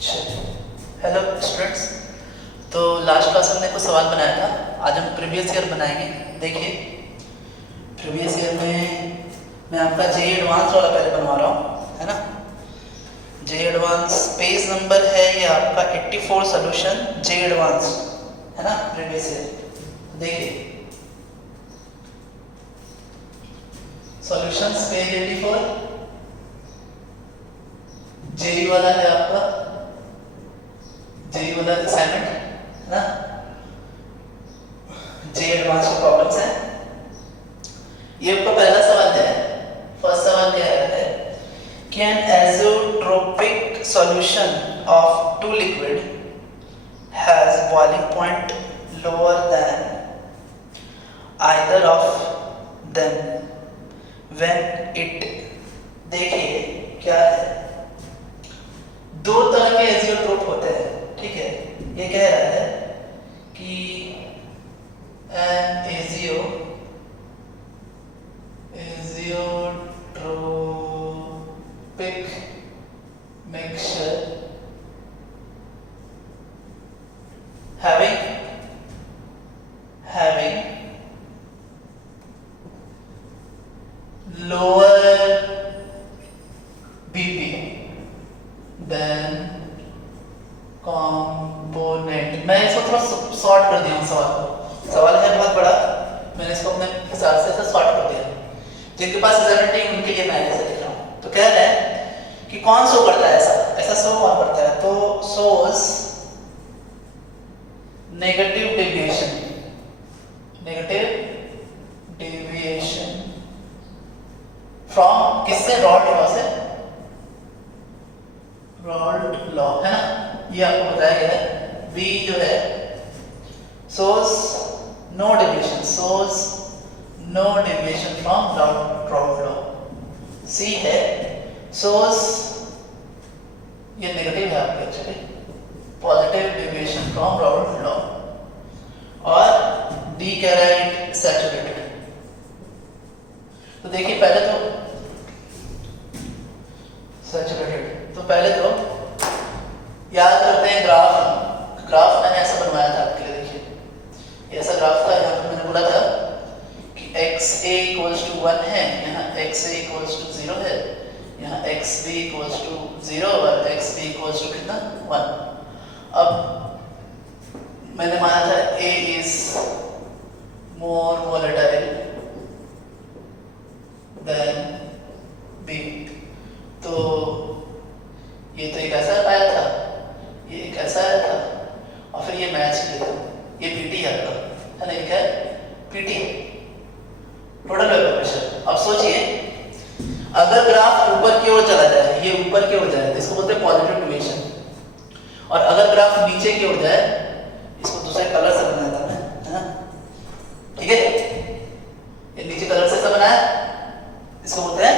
Hello students. तो last class में हमने कुछ सवाल बनाया था, आज हम प्रीवियस ईयर बनाएंगे। देखिए प्रीवियस ईयर में मैं आपका जे एडवांस वाला पहले बनवा रहा हूँ, है ना। जे एडवांस पेज नंबर है ये आपका 84, सोल्यूशन जे एडवांस, है ना, प्रीवियस ईयर। देखिए सॉल्यूशंस पेज 84, जेई वाला है आपका, जेई वाला असाइनमेंट है ना, जे एडवांस के प्रॉब्लम्स हैं। ये आपका पहला सवाल है। फर्स्ट सवाल क्या है कि an azeotropic solution of two liquid has boiling point lower than either of them when it, देखिए क्या है, दो तरह के एजियोट्रोप होते हैं, ठीक है। ये कह रहा है कि an azeotropic mixture having lower BP than component. मैं इसको थोड़ा शॉर्ट कर दिया हूँ सवाल को। सवाल है बहुत बड़ा, मैंने इसको अपने हिसाब से शॉर्ट कर दिया। जिनके पास रिजल्ट नहीं उनके लिए मैं ऐसे लिख रहा हूँ। तो कह रहा है कि कौन शो करता है ऐसा शो कौन करता है, तो शोज नेगेटिव डेविएशन फ्रॉम किससे, रॉल्ट लॉ से, रॉल्ट लॉ, है ना। ये आपको बताया गया है। बी जो है सोर्स no deviation from Raoult law. C है सोर्स, ये नेगेटिव है आपके, actually positive deviation from Raoult law. और डी कह रहा है सैचुरेटेड। तो देखिए पहले तो सैचुरेटेड, तो पहले तो याद करते हैं ग्राफ मैंने ऐसा बनवाया था आपके लिए। देखिए ऐसा ग्राफ था, यहाँ पर मैंने बोला था कि XA = 1 है, यहाँ XA = 0 है, यहाँ XB = 0 और XB = कितना, 1। अब मैंने माना था A is more volatile than B, तो ये तो एक ऐसा आया था, ये एक ऐसा आया था, और फिर ये मैच किया था। ये पीटी है आपका, है ना, एक है पीटी, टोटल वेपर प्रेशर। अब सोचिए अगर ग्राफ ऊपर की ओर चला जाए, ये ऊपर की ओर जाए तो इसको बोलते हैं पॉजिटिव डेविएशन, और अगर ग्राफ नीचे की ओर जाए, इसको दूसरे कलर से बनाया था मैं, है ना, ठीक है। ये नीचे कलर से ऐसा बनाया, इसको बोलते हैं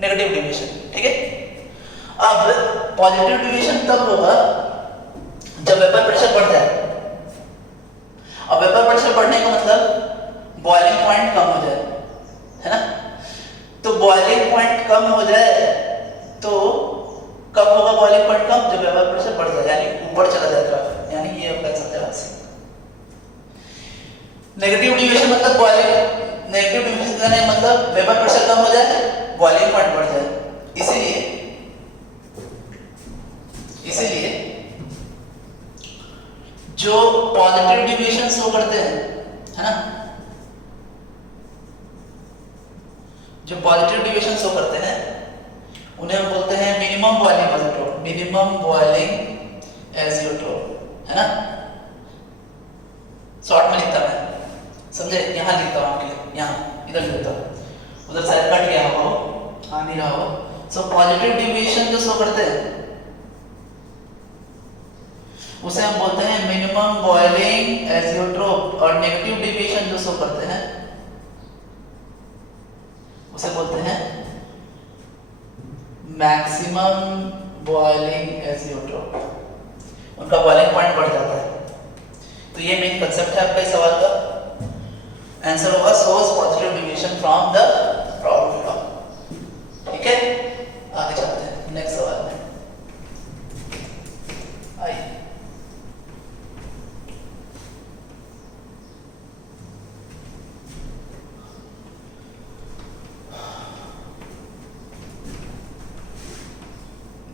नेगेटिव डेविएशन, ठीक है। अब पॉजिटिव डेविएशन तब होगा जब वेपर प्रेशर बढ़ जाए। अब वेपर प्रेशर बढ़ने का मतलब बॉइलिंग पॉइंट कम हो जाए, है ना। तो बॉइलिंग पॉइंट कम हो जाए तो कब होगा बॉइलिंग पॉइंट कम, जब वेपर प्रेशर बढ़ जाए, यानी ऊपर चला जाए ग्राफ, यानी ये आपका आंसर है। नेगेटिव डेविएशन मतलब बॉइलिंग, नेगेटिव डेविएशन मतलब वेपर प्रेशर कम हो जाए, बॉइलिंग पॉइंट बढ़ जाए। इसीलिए जो पॉजिटिव डेविएशन शो करते हैं, है ना, जो पॉजिटिव डेविएशन शो करते हैं उन्हें हम बोलते हैं मिनिमम बॉइलिंग एजियोट्रोप, है ना। शॉर्ट में लिखता मैं, समझे, यहाँ लिखता हूँ आपके लिए, यहाँ इधर लिखता हूँ, उधर शायद कट गया हो, आ नहीं रहा हो। सो पॉजिटिव डेविएशन जो शो करते हैं उसे हम बोलते हैं मिनिमम बॉइलिंग एजियोट्रोप, और नेगेटिव डेविएशन जो शो करते हैं उसे बोलते हैं मैक्सिमम बॉइलिंग एजियोट्रोप। उनका बॉइलिंग पॉइंट बढ़ जाता है। तो ये मेन कंसेप्ट है आपका इस सवाल का। आंसर होगा source positive deviation from the Raoult law, ठीक है। आगे चलते हैं नेक्स्ट सवाल में।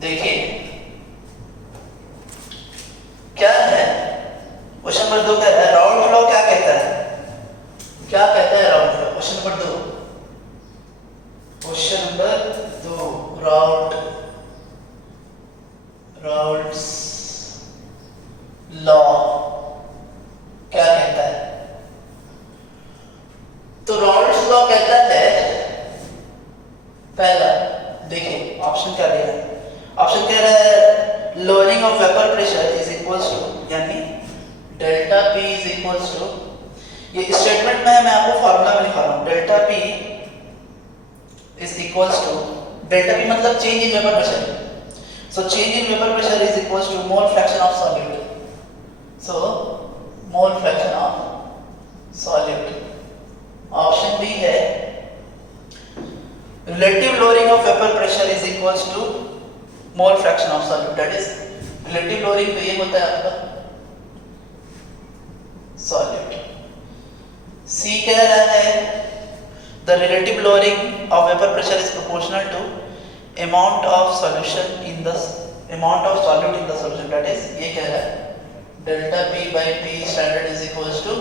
देखिए क्या है, क्वेश्चन नंबर 2 कह रहा है राउल्ट लॉ क्या कहता है, क्या कहता है Raoult law. Question number 2, question number 2 Raoult's law क्या कहता है। तो राउल्ट्स लॉ कहता है, पहला देखिए ऑप्शन क्या दिया है, ऑप्शन कह रहा है lowering of vapour pressure is equals to, यानी delta P is equals to, ये स्टेटमेंट में मैं आपको फॉर्मूला में लिखा रहा हूं, delta P is equals to, delta P मतलब change in vapour pressure, so change in vapour pressure is equals to mole fraction of solute, so mole fraction of solute. Option B है relative lowering of vapor pressure is equals to mole fraction of solute, that is relative lowering तो ये होता है आपका solute। C कह रहा है the relative lowering of vapor pressure is proportional to amount of solution in the amount of solute in the solution, that is ये कह रहा है delta P by T standard is equals to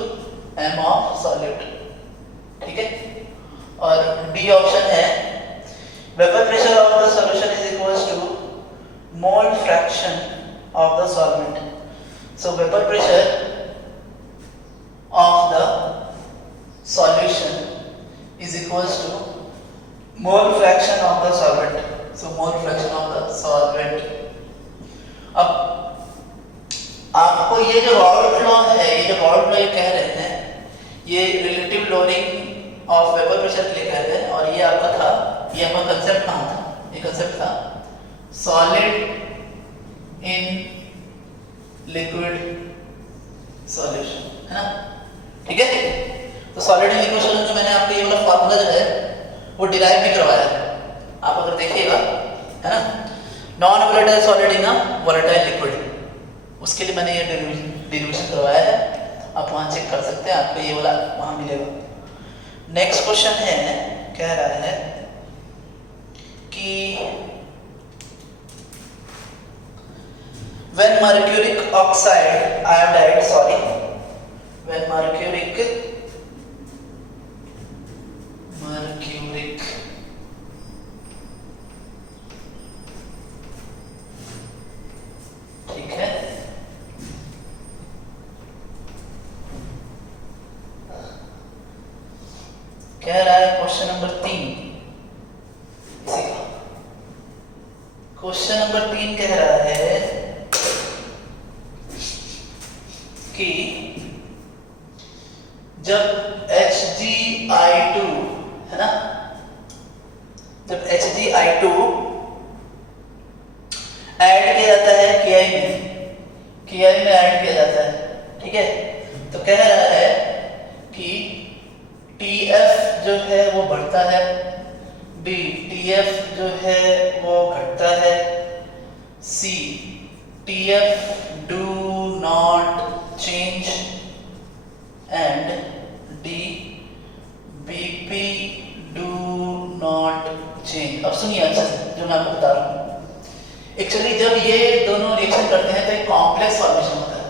m of solute, ठीक है। और D option है vapor pressure of the solution is equals to mole fraction of the solvent, so vapor pressure of the solution is equals to mole fraction of the solvent, so mole fraction of the solvent। अब आपको ये जो Raoult law है, ये जो Raoult law ये कह रहे हैं, ये relative lowering of vapour pressure के लिए कह रहे हैं, और ये आपका था, ये आपका कंसेप्ट कहाँ था, ये कंसेप्ट था सॉलिड इन लिक्विड सॉल्यूशन, है ना, ठीक है। तो सॉलिड इन लिक्विड सॉल्यूशन में मैंने आपको ये वाला फार्मूला जो है वो डिराइव भी करवाया है, आप अगर देखिएगा, है ना, non volatile solid in a volatile liquid, उसके लिए मैंने ये डेरिवेशन करवाया है, आप वहाँ चेक कर सकते हैं, आपको ये वाला वहाँ मिलेगा। नेक्स्ट क्वेश्चन है, कह रहा है कि when mercuric oxide iodide, sorry, when mercuric ठीक है, कह रहा है क्वेश्चन नंबर 3, क्वेश्चन नंबर 3 कह रहा है कि जब HgI2, है ना, जब HgI2 ऐड किया जाता है KI में ऐड किया जाता है, ठीक है, तो कह रहा है कि TF जो है वो बढ़ता है, B TF जो है वो घटता है, C TF do not change and D BP do not change। अब सुनिए अच्छे से जो मैं आपको बता रहा हूँ, एक्चुअली जब ये दोनों रिएक्शन करते हैं तो एक कॉम्प्लेक्स फॉर्मेशन होता है,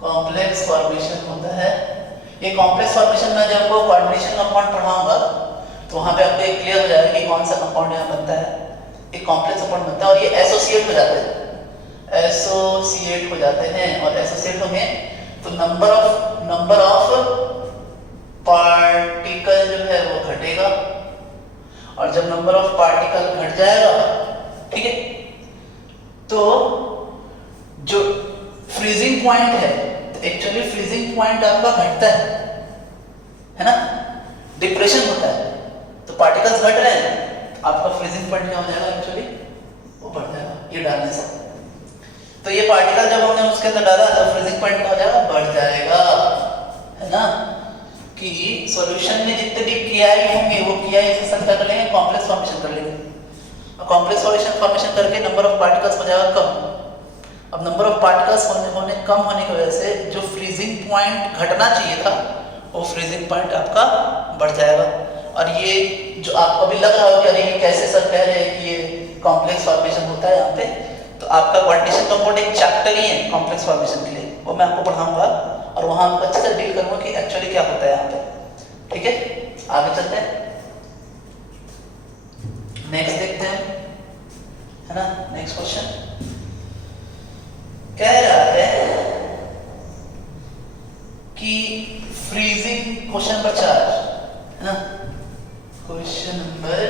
कॉम्प्लेक्स फॉर्मेशन होता है। ये कॉम्प्लेक्स फॉर्मेशन में जब आपको कॉर्डिनेशन कंपाउंड पढ़ाऊंगा तो वहाँ पे आपको एक क्लियर हो जाएगा कि कौन सा कंपाउंड यहाँ बनता है, एक कॉम्प्लेक्स कंपाउंड बनता है और ये एसोसिएट हो जाते हैं, एसोसिएट हो जाते हैं, और एसोसिएट होंगे तो नंबर ऑफ पार्टिकल जो है वो घटेगा, और जब नंबर ऑफ पार्टिकल घट जाएगा, ठीक है, तो जो फ्रीजिंग पॉइंट है, तो एक्चुअली फ्रीजिंग पॉइंट आपका घटता है ना, डिप्रेशन होता है, तो पार्टिकल्स घट रहे हैं, आपका फ्रीजिंग पॉइंट क्या हो जाएगा, एक्चुअली वो बढ़ जाएगा ये डालने से। तो ये पार्टिकल जब हमने उसके अंदर डाला तो फ्रीजिंग पॉइंट क्या हो जाएगा, बढ़ जाएगा, है ना, कि सॉल्यूशन में जितने भी KI होंगे वो KI से सब क्या कर लेंगे, कॉम्प्लेक्स फॉर्मेशन कर लेंगे, और कॉम्प्लेक्स फॉर्मेशन करके नंबर ऑफ पार्टिकल्स हो जाएगा कम। अब नंबर ऑफ पार्टिकल्स होने कम होने की वजह से जो फ्रीजिंग पॉइंट घटना चाहिए था वो फ्रीजिंग पॉइंट आपका बढ़ जाएगा। और ये जो आपको अभी लग रहा हो कि अरे ये कैसे सर कह रहे हैं कि ये कॉम्प्लेक्स फॉर्मेशन होता है यहाँ पे। तो आपका क्वांटिटेशन कंपाउंड एक चैप्टर ही है कॉम्प्लेक्स फॉर्मेशन के लिए, वो मैं आपको पढ़ाऊंगा और वहाँ आपको अच्छे से डील करूँगा कि एक्चुअली क्या होता है यहाँ पे। ठीक है, आगे चलते हैं, नेक्स्ट देखते हैं, है ना। नेक्स्ट क्वेश्चन कह रहा है कि फ्रीजिंग, क्वेश्चन नंबर 4 है ना, क्वेश्चन नंबर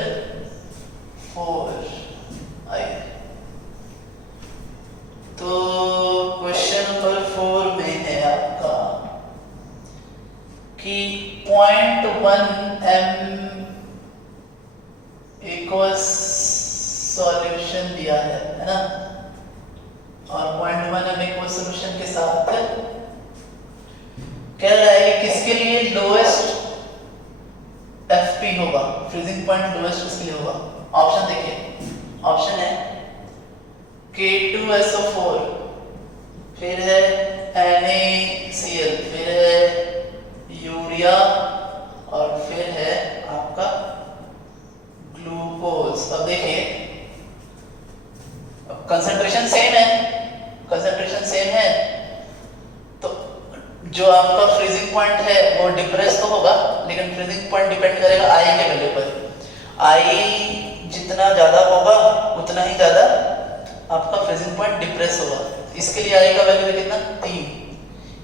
4 आइए। तो क्वेश्चन नंबर 4 में है आपका कि 0.1 m एक्वस सॉल्यूशन दिया है ना, और 0.1 m एक्वस सॉल्यूशन के साथ कह रहा है कि किसके लिए लोएस्ट FP होगा, फ्रीजिंग पॉइंट लोएस्ट किसके लिए होगा। ऑप्शन देखिए, ऑप्शन है K2SO4, फिर है NaCl, फिर है यूरिया और फिर है आपका ग्लूकोज। अब देखिए कंसंट्रेशन सेम है, कंसंट्रेशन सेम है, तो जो आपका फ्रीजिंग पॉइंट है वो डिप्रेस तो होगा, लेकिन फ्रीजिंग पॉइंट डिपेंड करेगा I के वैल्यू पर। I जितना ज्यादा होगा उतना ही ज्यादा आपका फ्रीजिंग पॉइंट डिप्रेस होगा। इसके लिए I का वैल्यू है कितना, 3,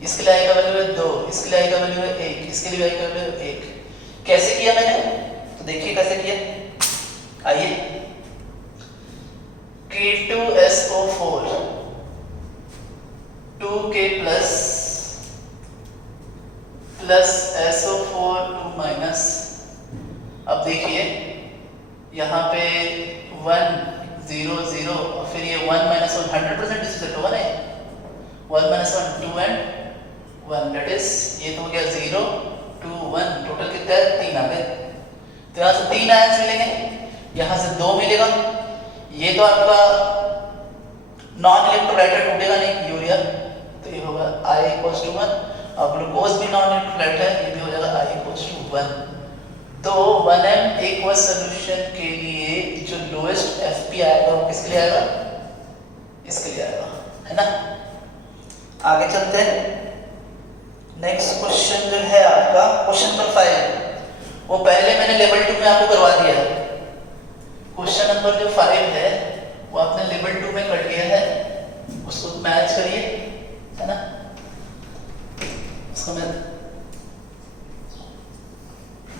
इसके लिए I का वैल्यू है 2, इसके लिए I का वैल्यू है 1, इसके लिए I का वैल्यू है 1। कैसे किया मैंने, तो देखिए कैसे किया। आइए, K2SO4 2K plus SO4 2 minus. अब देखिए यहाँ पे 1 0 0 और फिर ये 1 माइनस 1 100% डिस्ट्रीब्यूट होगा ना, 1 माइनस 1 2 एंड 1, दैट इज ये तो हो गया 0 2 1, टोटल कितना है 3 आ गए। तो यहाँ से 3 आयंस मिलेंगे, यहाँ से 2 मिलेगा। ये तो आपका नॉन इलेक्ट्रोलाइटेड टूटेगा नहीं यूरिया, तो ये होगा I इक्वल्स टू 1, और ग्लूकोज भी नॉन इलेक्ट्रोलाइटेड है, ये भी हो जाएगा I इक्वल्स टू 1। तो 1m एक्वस सॉल्यूशन के लिए जो लोएस्ट FP आएगा वो किसके लिए आएगा, इसके लिए आएगा, है ना। आगे चलते हैं, नेक्स्ट क्वेश्चन जो है आपका क्वेश्चन नंबर 5, वो पहले मैंने लेवल 2 में आपको करवा दिया है। क्वेश्चन नंबर जो 5 है वो आपने लेवल 2 में कर लिया है, उसको मैच करिए, है ना। उसको मैं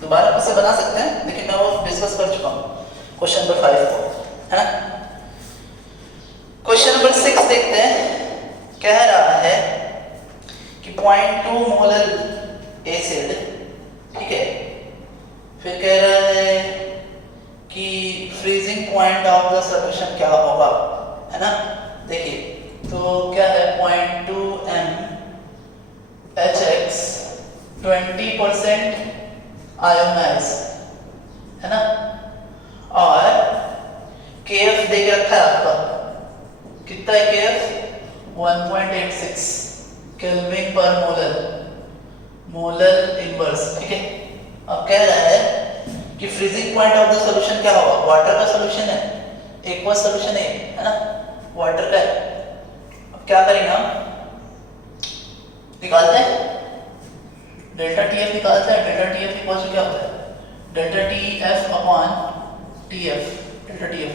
दोबारा उससे बना सकते हैं, लेकिन मैं वो डिस्कस कर चुका हूँ क्वेश्चन नंबर 5 को, है ना। क्वेश्चन नंबर 6 देखते हैं, कह रहा है कि 0.2 मोलर एसिड, ठीक है, फिर कह रहा है कि freezing point of the solution क्या होगा, है ना। देखिए तो क्या है, 0.2 m HX 20% आयोनाइज, है ना, और KF दे के रखा है आपका, कितना है KF 1.86 केल्विन पर मोलर, मोलर इनवर्स, ठीक है। अब कह रहा है कि freezing point of the solution क्या होगा, वाटर का सॉल्यूशन है, एक्वस सॉल्यूशन है ना, वाटर का है। अब क्या करेंगे हम, निकालते हैं डेल्टा TF निकालते हैं। डेल्टा TF इक्वल टू क्या होता है, delta TF upon TF, delta TF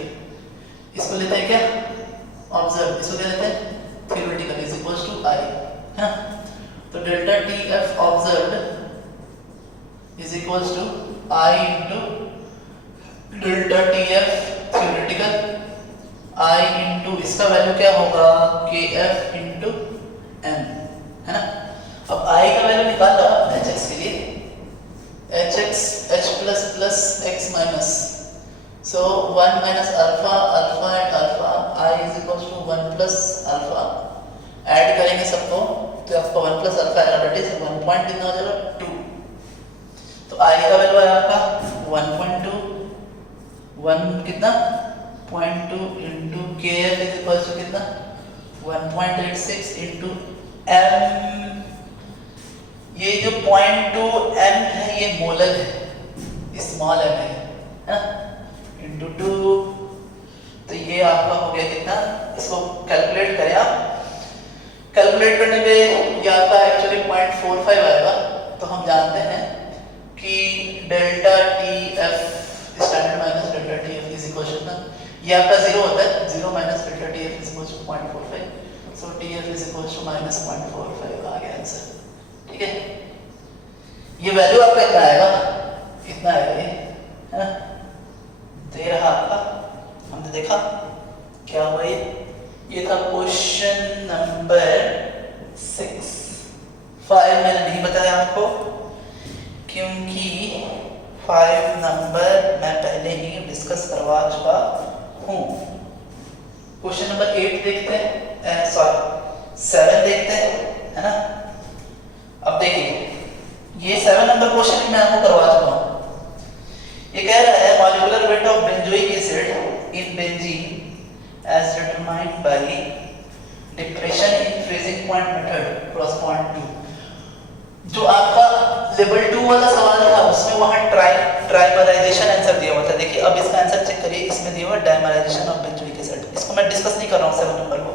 इसको लेते हैं क्या, ऑब्जर्व, इसको क्या लेते हैं theoretical is equal to I, है ना। तो delta TF observed is equal to I into delta TF theoretical, I into इसका वैल्यू क्या होगा KF इंटू M, है ना। अब I का वैल्यू निकाला HX के लिए, HX H plus plus X minus, so 1 minus alpha, alpha and alpha, I is equal to 1 plus alpha, add करेंगे सबको तो आपका 1 प्लस अल्फा आएगा, दैट इज 1 पॉइंट कितना हो जाएगा 2। तो I का वैल्यू है आपका 1.2, 1 कितना 0.2 into KF is equal to कितना 1.86 इंटू M। ये जो 0.2 M है ये मोलर है, स्मॉल m है ना, इंटू 2, गया कितना, इसको कैलकुलेट करें आप। कैलकुलेट करने पे ये आपका एक्चुअली 0.45 आएगा। तो हम जानते हैं कि delta T F standard minus delta T F is equal to, ये आपका 0 होता है, 0 minus delta T F is equal to 0.45, so T F is equal to minus 0.45 आ गया आंसर। ठीक है, ये वैल्यू आपका इतना आएगा, कितना आएगा ये, है ना, तो ये रहा आपका, हमने देखा क्या हुआ ये था क्वेश्चन नंबर 6। 5 मैंने नहीं बताया आपको क्योंकि 5 नंबर मैं पहले ही डिस्कस करवा चुका हूँ। क्वेश्चन नंबर 8 देखते हैं, सॉरी 7 देखते हैं, है ना। अब देखिए ये 7 नंबर क्वेश्चन मैं आपको करवा चुका हूँ। ये कह रहा है molecular weight of benzoic acid in benzene as determined by depression in freezing point method correspond to, जो आपका लेवल 2 वाला सवाल था उसमें वहां ट्राइमराइजेशन आंसर दिया हुआ था। देखिए अब इसका आंसर चेक करिए, इसमें दिया हुआ डाइमराइजेशन ऑफ बेंजोइक एसिड। इसको मैं डिस्कस नहीं कर रहा हूँ 7 नंबर को,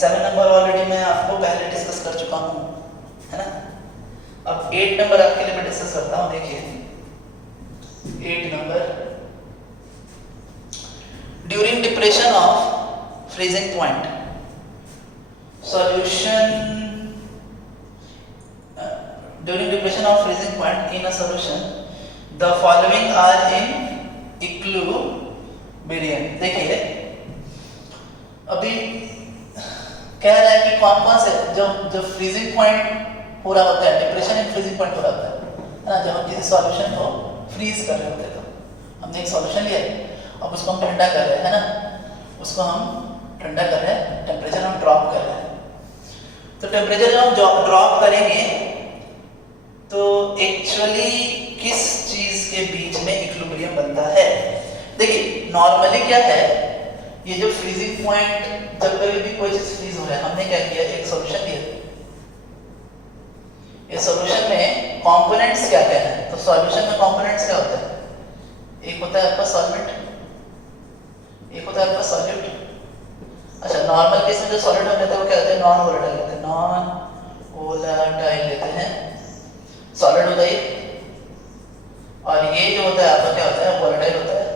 7 नंबर ऑलरेडी मैं आपको पहले डिस्कस कर चुका हूँ, है ना। अब 8 नंबर आपके लिए मैं डिस्कस करता हूँ। देखिए 8 number, during depression of freezing point solution during depression of freezing point in a solution the following are in equilibrium। देखिए अभी कह रहा है कि कौन कौन से जब फ्रीजिंग पॉइंट हो रहा होता है, डिप्रेशन इन फ्रीजिंग पॉइंट हो रहा होता है ना, जब हम किसी सॉल्यूशन को फ्रीज कर रहे होते हैं, तो हमने एक सॉल्यूशन लिया, अब उसको हम ठंडा कर रहे हैं, है ना, उसको हम ठंडा कर रहे हैं, टेम्परेचर हम ड्रॉप कर रहे हैं। तो टेम्परेचर जब हम ड्रॉप करेंगे तो एक्चुअली किस चीज के बीच में इक्विलिब्रियम बनता है। देखिए नॉर्मली क्या है, ये जो फ्रीजिंग पॉइंट जब कभी भी कोई चीज फ्रीज हो रहा है, हमने क्या किया, एक सॉल्यूशन लिया, ये सॉल्यूशन में कंपोनेंट्स क्या क्या है। तो सॉल्यूशन में कंपोनेंट्स क्या होता है, एक होता है आपका सॉल्वेंट, एक होता है आपका सॉल्यूट। अच्छा नॉर्मल केस में जो सॉलिड हम लेते हैं वो क्या होता है, नॉन वोलेटाइल लेते हैं, नॉन वोलेटाइल लेते हैं, सॉलिड होता है। और ये जो होता है आपका क्या होता है, वोलेटाइल होता है,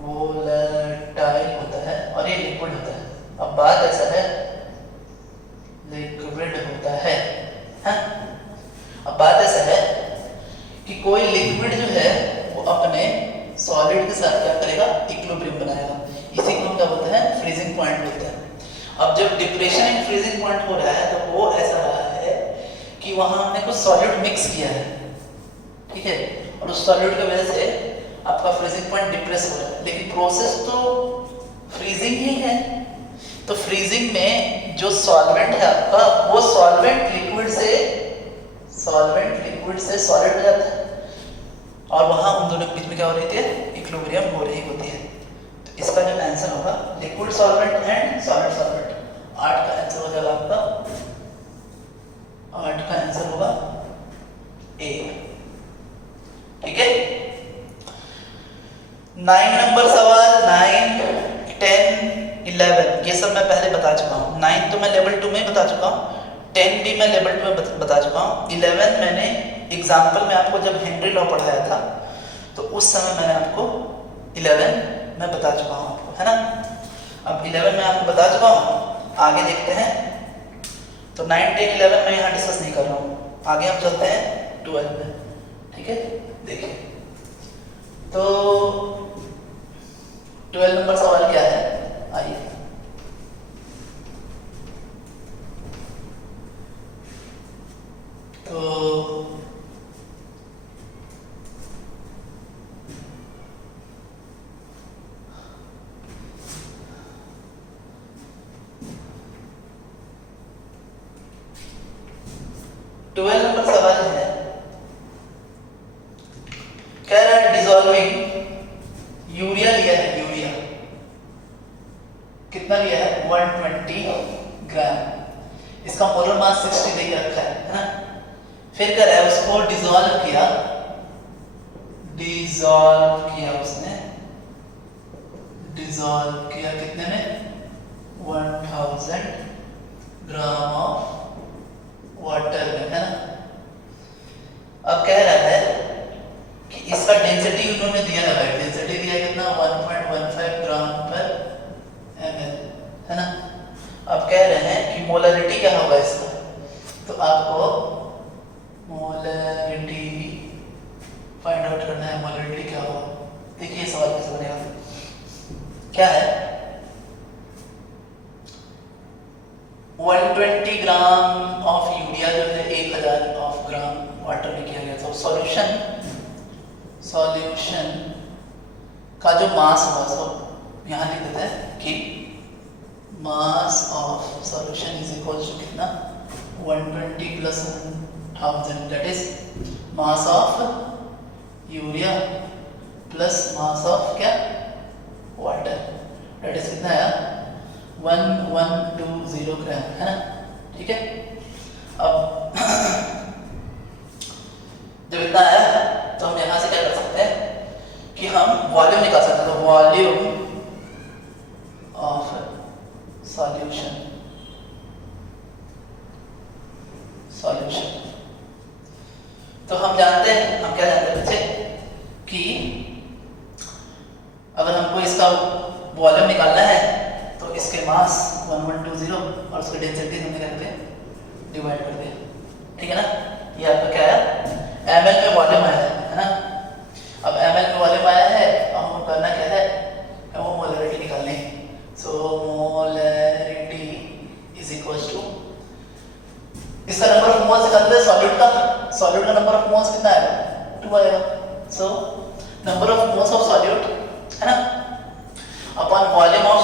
वोलेटाइल होता है, और ये लिक्विड होता है। अब बात ऐसा है, लिक्विड होता है, हाँ? अब बात ऐसा है कि कोई लिक्विड जो है वो अपने सॉलिड के साथ क्या करेगा, इक्विलिब्रियम बनाएगा। इसी को हम क्या बोलते हैं, फ्रीजिंग पॉइंट बोलते हैं। अब जब डिप्रेशन इन फ्रीजिंग पॉइंट हो रहा है तो वो ऐसा रहा है कि वहां हमने कुछ सॉलिड मिक्स किया है, ठीक है, और उस सॉलिड की वजह से आपका फ्रीजिंग पॉइंट डिप्रेस हो रहा है, लेकिन प्रोसेस तो फ्रीजिंग ही है। तो फ्रीजिंग में जो सॉल्वेंट है आपका, वो सॉल्वेंट लिक्विड से सॉलिड हो जाता है, और वहां उन दोनों के बीच में क्या हो रही थी, इक्विलिब्रियम हो रही होती है। तो इसका जो आंसर होगा liquid solvent and solid solvent, 8 का आंसर हो जाएगा आपका, 8 का आंसर होगा ए। ठीक है, 9 नंबर सवाल, 9, 10, 11 ये सब मैं पहले बता चुका हूँ। 9 तो मैं लेवल 2 में बता चुका हूँ, 10 भी मैं लेवल 2 में बता चुका हूँ, 11 मैंने एग्जाम्पल में आपको जब हेनरी लॉ पढ़ाया था तो उस समय मैंने आपको 11 मैं बता चुका हूँ आपको, है ना। अब 11 मैं आपको बता चुका हूँ, आगे देखते हैं। तो 9, 10, 11 मैं यहाँ डिस्कस नहीं कर रहा हूँ, आगे हम चलते हैं 12 में। ठीक है, देखिए तो 12 नंबर सवाल क्या है, आइए। तो 12 नंबर सवाल है, कह रहा है डिसॉल्विंग यूरिया लिया है, यूरिया कितना लिया है, 120 ग्राम, इसका मोलर मास 60 दे रखा है ना। फिर कह रहा है उसको डिसॉल्व किया उसने, डिसॉल्व डिसॉल्व किया कितने में 1000 ग्राम ऑफ वाटर में, है ना। अब कह रहा है कि इसका डेंसिटी उन्होंने दिया है, डेंसिटी दिया कितना 1.15 ग्राम पर ml, है ना। अब कह रहे हैं कि मोलरिटी क्या होगा इसका, तो आपको मोलरिटी फाइंड आउट करना है। मोलरिटी क्या होगा, देखिए सवाल कैसे बनेगा, क्या है 120 ग्राम ऑफ यूरिया जो है 1000 ऑफ ग्राम वाटर में किया गया था। सॉल्यूशन का जो मास होगा, सो यहाँ लिख देते हैं कि mass of solution is equal to कितना 120 plus 1000, that is mass of urea plus mass of क्या वाटर, दैट इज कितना है 1120 ग्राम, है ना। ठीक है, अब जब इतना है तो हम यहाँ से क्या कर सकते हैं कि हम वॉल्यूम निकाल सकते हैं। तो वॉल्यूम ऑफ सॉल्यूशन तो हम जानते हैं, हम क्या जानते हैं बच्चे कि अगर हमको इसका वॉल्यूम निकालना है तो इसके मास 1120 और उसके डेंसिटी हमने क्या करते हैं डिवाइड कर दिया, ठीक है ना। ये आपका क्या है ml में वॉल्यूम आया है ना। अब ml में वॉल्यूम आया है और हमको करना क्या है, वो मोलरिटी निकालनी है। सो मोलरिटी इज इक्वल्स टू इसका नंबर ऑफ मोल्स निकालते हैं सॉल्यूट का नंबर ऑफ मोल्स कितना आएगा 2 आएगा। So number of moles of solute है ना upon volume of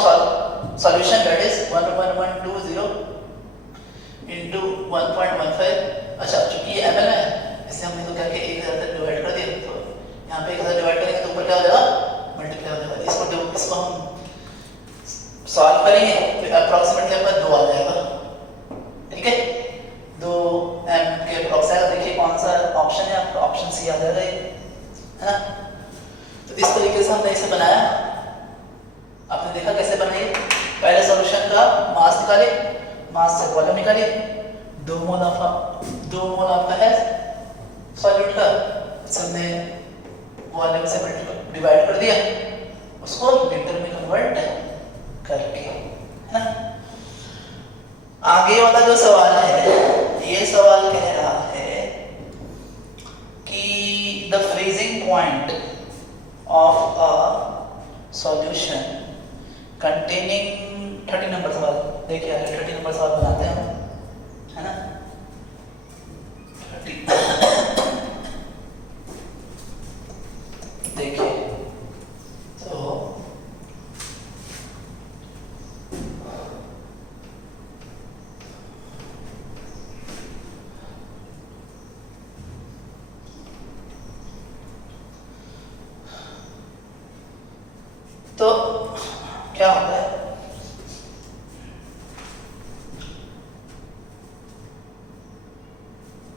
solution that is 1120 into 1.15। अच्छा चूंकि ये ml है इससे हमने तो क्या किया 1000 तक डिवाइड कर दिया, तो यहाँ पे 1000 डिवाइड करेंगे तो ऊपर क्या हो जाएगा मल्टीप्लाई हो जाएगा। इसको हम सॉल्व करेंगे तो अप्रॉक्सीमेटली आपका 2 आ जाएगा, ठीक है 2 m के अप्रॉक्स आएगा। देखिए कौन सा ऑप्शन है आपका, ऑप्शन सी आ जाएगा ये, है ना। तो इस तरीके से हमने इसे बनाया, आपने देखा कैसे बनाइए। पहले सॉल्यूशन का मास निकाले, मास से वॉल्यूम निकालिए, 2 मोल आपका है सॉल्यूट का, हमने वॉल्यूम से डिवाइड कर दिया, उसको लीटर में कन्वर्ट करके, है ना। आगे वाला जो सवाल है, ये सवाल कह रहा है कि the freezing point of a solution containing 30 number सवाल, देखिए 30 नंबर सवाल बनाते हैं हम, है ना 30 देखिए तो क्या होता है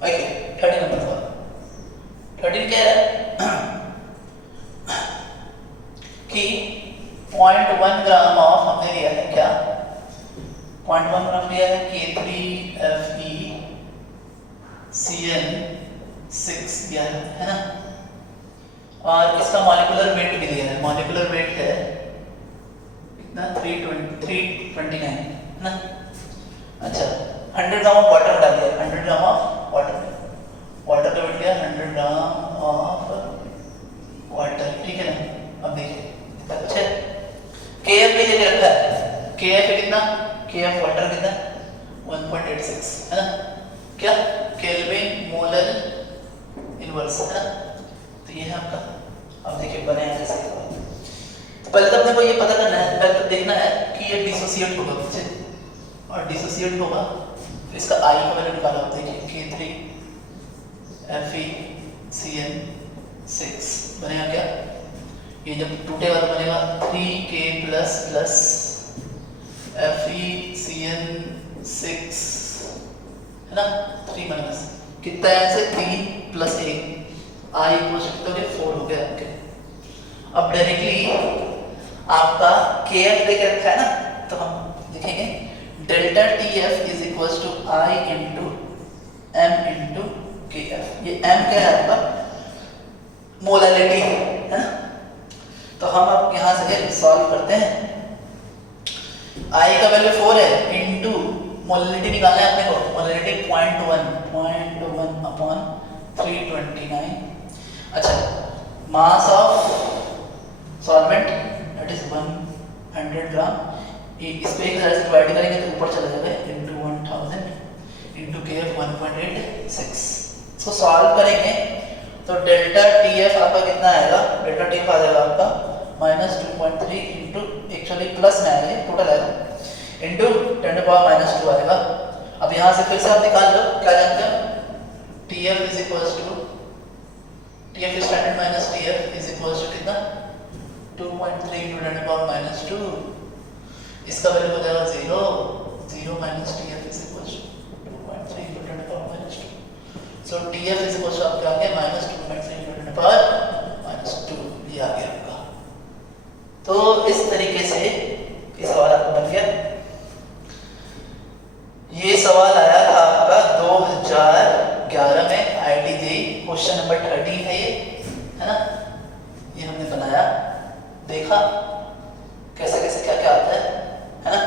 ओके 30 नंबर सवाल 30 क्या है कि 0.1 ग्राम ऑफ हमने लिया है क्या 0.1 ग्राम लिया है K3FeCN6 दिया है ना। और इसका मॉलिक्यूलर वेट भी दिया है, मॉलिक्यूलर वेट है कितना 329 है ना। अच्छा 100 ग्राम ऑफ वाटर डाल दिया, 100 ग्राम ऑफ वाटर का वेट दिया 100 ग्राम ऑफ वाटर, ठीक है ना। अब देखिए कुछ है KF भी लेके रखा है, KF है कितना KF वाटर कितना 1.86 है ना, क्या केल्विन मोलर इनवर्स है ना। तो ये है आपका, अब देखिए बने कैसे। तो पहले तो अपने को ये पता करना है, पहले तो देखना है कि ये डिसोसिएट होगा बच्चे, और डिसोसिएट होगा तो इसका आई का वैल्यू निकाला, देखिए K3FeCN6 बनेगा क्या, ये जब टूटेगा तो बनेगा 3K प्लस FeCN6 है ना, 3 माइनस कितना है से 3 प्लस 1 आई इक्वल टू 4 हो गया आपके। अब डायरेक्टली आपका के एफ दे के रखा है ना, तो हम लिखेंगे delta T F is equal to I into M into K F. ये एम क्या है आपका, मोलालिटी है ना। तो हम अब यहाँ से सॉल्व करते हैं। आई का वैल्यू 4 है, इंटू मोलालिटी निकालना है अपने को, मोलालिटी 0.1 अपॉन 329। अच्छा, mass of solvent that is 100 ग्राम, इस पे 1000 से डिवाइड करेंगे तो ऊपर चला जाएगा, इंटू 1000 इंटू के एफ 1.86। इसको सॉल्व करेंगे तो डेल्टा टी एफ आपका कितना आएगा, डेल्टा टी एफ आ जाएगा आपका -2.3 इंटू, एक्चुअली प्लस में आएगा, टोटल आएगा, इंटू 10⁻⁻2 आएगा। अब यहाँ से फिर से आप निकाल लो, क्या जानते हो, T F is equal to T F standard minus T F is equal to कितना, 2.3 इंटू 10⁻²। इसका वैल्यू हो जाएगा 0 minus T F is equal to 2.3 into 10⁻²। So T F is equal to आपका आ गया -2.3 इंटू 10⁻², ये आ गया आपका। तो इस तरीके से ये सवाल आपका बन गया। ये सवाल आया था आपका 2011 में IIT क्वेश्चन नंबर 13 है ये, है ना। ये हमने बनाया, देखा कैसे कैसे क्या क्या आता है ना।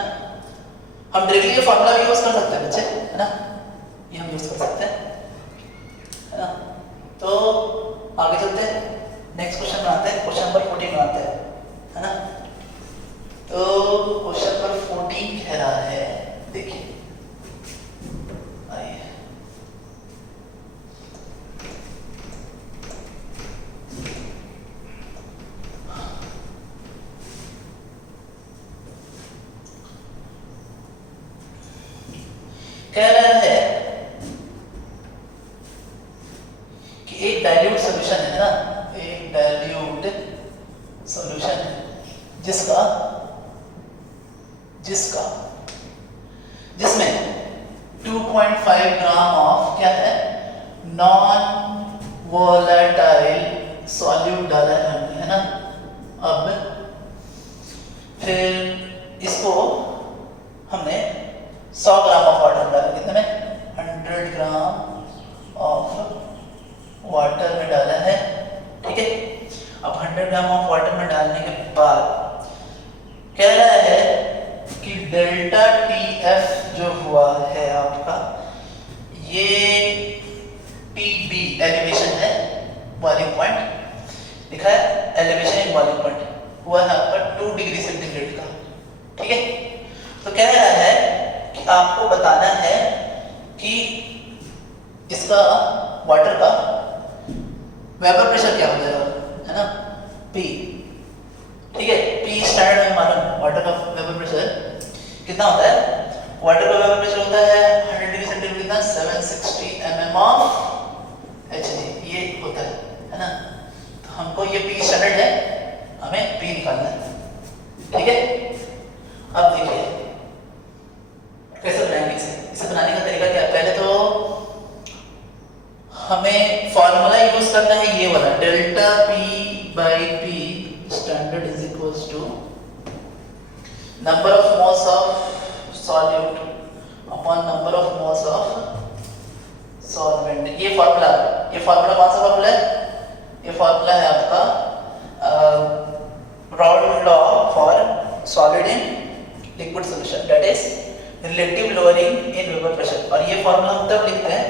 हम डायरेक्टली ये फॉर्मूला भी यूज कर सकते हैं बच्चे, है ना, ये हम यूज कर सकते हैं, है ना। तो आगे चलते हैं, नेक्स्ट क्वेश्चन बनाते हैं, क्वेश्चन नंबर 14 बनाते हैं, है ना। तो क्वेश्चन नंबर 14 कह रहा है, देखिए आइए, कह रहा है कि एक डाइल्यूट सॉल्यूशन है ना, एक डाइल्यूट सॉल्यूशन है जिसमें 2.5 ग्राम ऑफ क्या है, नॉन वोलेटाइल सॉल्यूट डाला है हमने, है ना। अब फिर इसको हमने 100 ग्राम ऑफ वाटर डाला, कितने में, 100 ग्राम ऑफ वाटर में डाला है, ठीक है। अब 100 ग्राम ऑफ वाटर में डालने के बाद कह रहा है कि डेल्टा टी एफ जो हुआ है आपका, ये टी बी एलिवेशन है, बॉइलिंग पॉइंट लिखा है, एलिवेशन इन बॉइलिंग पॉइंट हुआ है आपका 2 डिग्री सेंटीग्रेड का, ठीक है। तो कह रहा है कि आपको बताना है कि इसका वाटर का वेपर प्रेशर क्या हो जाएगा, है ना, P, ठीक है। P स्टैंडर्ड में मालूम, वाटर का वेपर प्रेशर कितना होता है, वाटर का वेपर प्रेशर होता है 100 डिग्री सेंटीग्रेड कितना, 760 mm ऑफ Hg, ये होता है ना। तो हमको ये P स्टैंडर्ड है, हमें P निकालना है, ठीक है। अब देखिए कैसे बनाएंगे इसे बनाने का तरीका क्या है, पहले तो हमें फॉर्मूला यूज करना है ये वाला, delta P by P standard is equals to number of moles of solute upon number of moles of solvent. ये फॉर्मूला कौन सा फॉर्मूला है, ये फॉर्मूला है आपका Raoult law for solid in liquid solution, that is relative lowering in vapour pressure. और ये formula हम तब लिखते हैं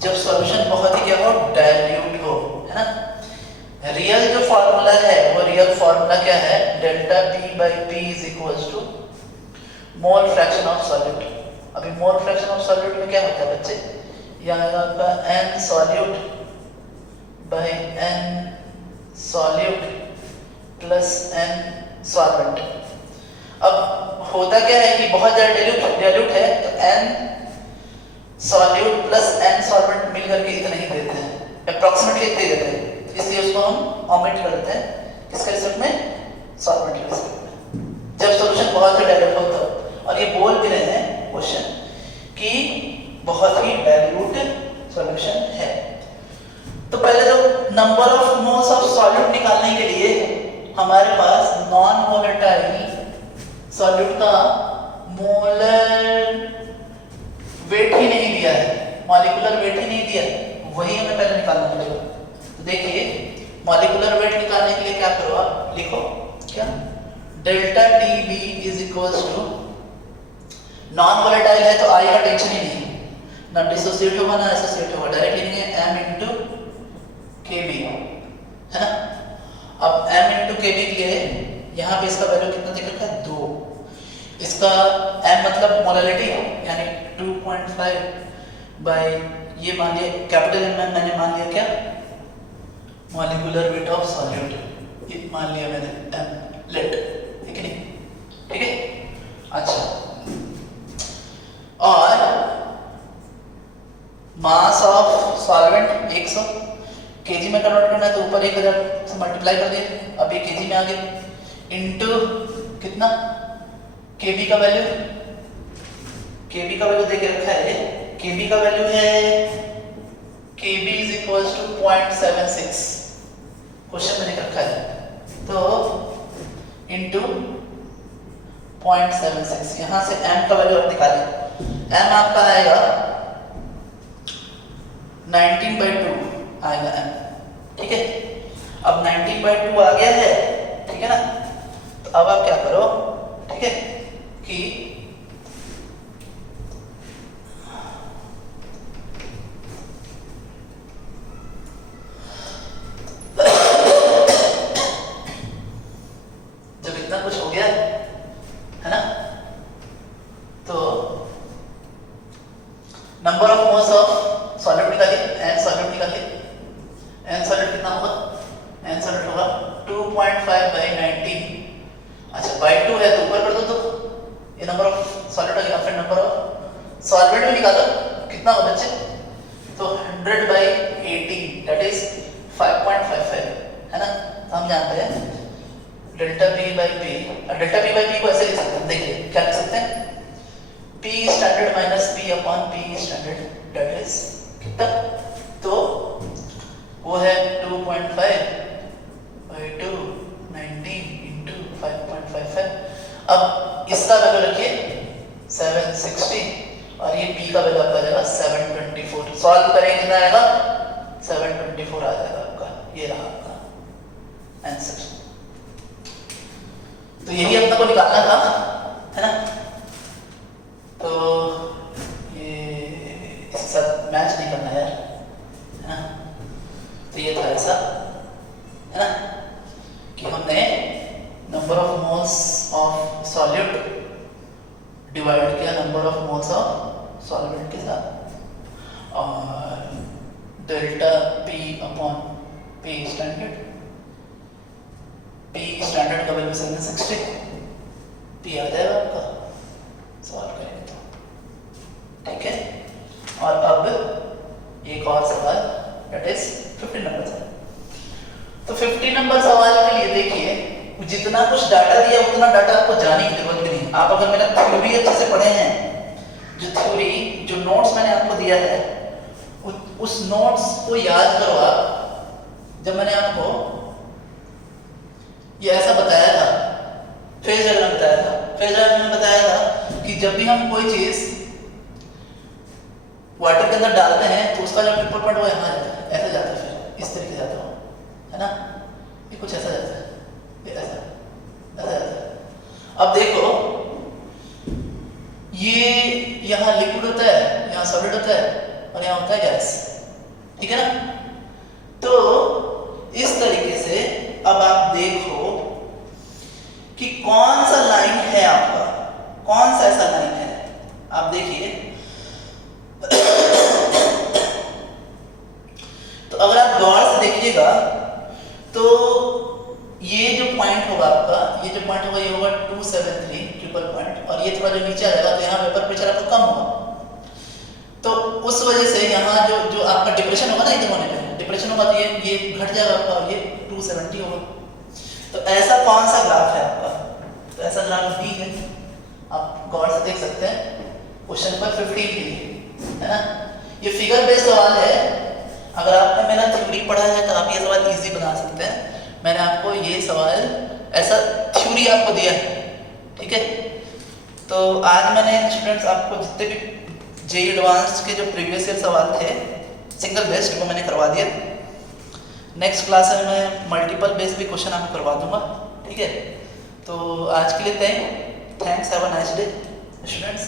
जब सॉल्यूशन बहुत ही क्या हो, डाइल्यूट हो, है ना। रियल जो फॉर्मूला है वो रियल फॉर्मूला क्या है, delta P by P is equals to mole fraction of solute. अभी मोल फ्रैक्शन ऑफ सॉल्यूट में क्या होता है बच्चे, यहाँ आपका n solute by n solute plus n solvent. अब होता क्या है कि बहुत ज्यादा डाइल्यूट है तो n solute plus n solvent मिलकर के इतना ही देते हैं, अप्रॉक्सीमेटली इतना ही देते हैं, इसलिए उसको हम ओमिट कर देते हैं किसके रिजल्ट में, सॉल्वेंट के रिजल्ट में, जब सॉल्यूशन बहुत ही डाइल्यूट होता है। और ये बोल भी रहे हैं क्वेश्चन कि बहुत ही डाइल्यूट सॉल्यूशन है। तो पहले तो number of moles of solute निकालने के लिए हमारे पास नॉन वोलेटाइल सॉल्यूट का मोलर वेट ही नहीं दिया है, मॉलिक्यूलर वेट ही नहीं दिया है, वही हमें पहले निकालना पड़ेगा। तो देखिए मॉलिक्यूलर वेट निकालने के लिए क्या करो आप, लिखो क्या, delta T B is equals to, non volatile है तो आई का टेंशन ही नहीं, ना डिसोसिएट होगा ना एसोसिएट होगा, डायरेक्ट लिखेंगे m इंटू के बी, है ना। अब m इंटू के बी के लिए यहाँ पे इसका वैल्यू कितना दिख रखा है, 2। इसका m मतलब मोलालिटी यानी 2.5 बाय ये मान लिया कैपिटल M, मैंने मान लिया क्या, मॉलिक्यूलर वेट ऑफ सॉल्यूट, ये मान लिया मैंने m लेट, ठीक है नहीं, ठीक है। अच्छा, और मास ऑफ सॉल्वेंट 100 केजी में कन्वर्ट करना है तो ऊपर 1000 से मल्टीप्लाई कर दिए, अब ये केजी में आ गया, इनटू कितना, केबी का वैल्यू, केबी का वैल्यू देके रखा है, केबी का वैल्यू है केबी इज इक्वल्स टू 0.76, क्वेश्चन में लिख रखा है, तो इनटू 0.76, यहां से m का वैल्यू आप निकालें, m आपका आएगा 19/2 आएगा m, ठीक है। अब 19/2 आ गया है, ठीक है ना, तो अब आप क्या करो, ठीक है, कि जब इतना कुछ हो गया है ना, तो number of moles of solid निकालिए, n सॉलिड निकालिए, n सॉलिड कितना होगा, n सॉलिड होगा 2.5/19, अच्छा बाई 2 है तो ऊपर कर दो, तो ये नंबर ऑफ सॉलिड आ गया, फिर नंबर ऑफ सॉल्वेंट भी निकालो, कितना होगा बच्चे, तो 100/18 दैट इज 5.55, है ना। तो हम जानते हैं delta P by P, delta P by P को ऐसे लिख सकते हैं, देखिए क्या लिख सकते हैं, P standard minus P upon P standard that is कितना, तो वो है 2.5/2 19 into 5.55, अब इसका वैल्यू रखिए 760 और ये P का वैल्यू आपका जाएगा 724, सॉल्व करेंगे कितना आएगा, 724 आ जाएगा आपका, ये रहा आपका आंसर। तो यही अपना को निकालना था, है ना, तो ये इसके साथ मैच नहीं करना यार, है ना। तो ये था ऐसा, है ना, कि हमने number of moles of solute divide किया number of moles of solvent के साथ, और delta P upon P standard, P standard का वैल्यू 760, P आ जाएगा आपका, सॉल्व करेंगे तो, ठीक है। और अब एक और सवाल दैट इज 15 नंबर सवाल। तो 15 नंबर सवाल के लिए देखिए जितना कुछ डाटा दिया उतना डाटा आपको जानने की जरूरत नहीं, आप अगर मेरा थ्योरी अच्छे से पढ़े हैं, जो थ्योरी जो नोट्स मैंने आपको दिया है उस नोट्स को याद करो आप। जब मैंने आपको ये ऐसा बताया था, फेज डायग्राम बताया था, फेज डायग्राम में बताया था कि जब भी हम कोई चीज वाटर के अंदर डालते हैं तो उसका जो ट्रिपल पॉइंट वो यहाँ जाता है, ऐसे जाता है, फिर इस तरीके से जाता है ना, ये कुछ ऐसा जाता है, ये ऐसा ऐसा जाता है। अब देखो ये यहाँ लिक्विड होता है, यहाँ सॉलिड होता है और यहाँ होता है गैस, ठीक है ना। तो इस तरीके से अब आप देखो कि कौन सा लाइन है आपका, कौन सा ऐसा लाइन है, आप देखिए। तो अगर आप गौर से देखिएगा तो ये जो पॉइंट होगा आपका, ये जो पॉइंट होगा ये होगा 273 ट्रिपल पॉइंट, और ये थोड़ा जो नीचे आ जाएगा तो यहाँ वेपर प्रेशर आपका कम होगा, तो उस वजह से यहाँ जो आपका डिप्रेशन होगा ना, एकदम होने पे डिप्रेशन होगा तो ये घट जाएगा आपका, ये 270 होगा। तो ऐसा कौन सा ग्राफ है आपका, तो ऐसा ग्राफ भी है, आप गौर से देख सकते हैं क्वेश्चन नंबर 15 के लिए, है ना। ये फिगर बेस्ड सवाल है, अगर आपने मेरा थ्योरी पढ़ा है तो आप ये सवाल इजी बना सकते हैं। मैंने आपको ये सवाल ऐसा थ्योरी आपको दिया है, ठीक है। तो आज मैंने स्टूडेंट्स आपको जितने भी जेईई एडवांस के जो प्रीवियस ईयर सवाल थे सिंगल बेस्ड वो मैंने करवा दिया। नेक्स्ट क्लास में मैं मल्टीपल बेस्ड भी क्वेश्चन आपको करवा दूंगा, ठीक है। तो आज के लिए thanks, have a nice day students.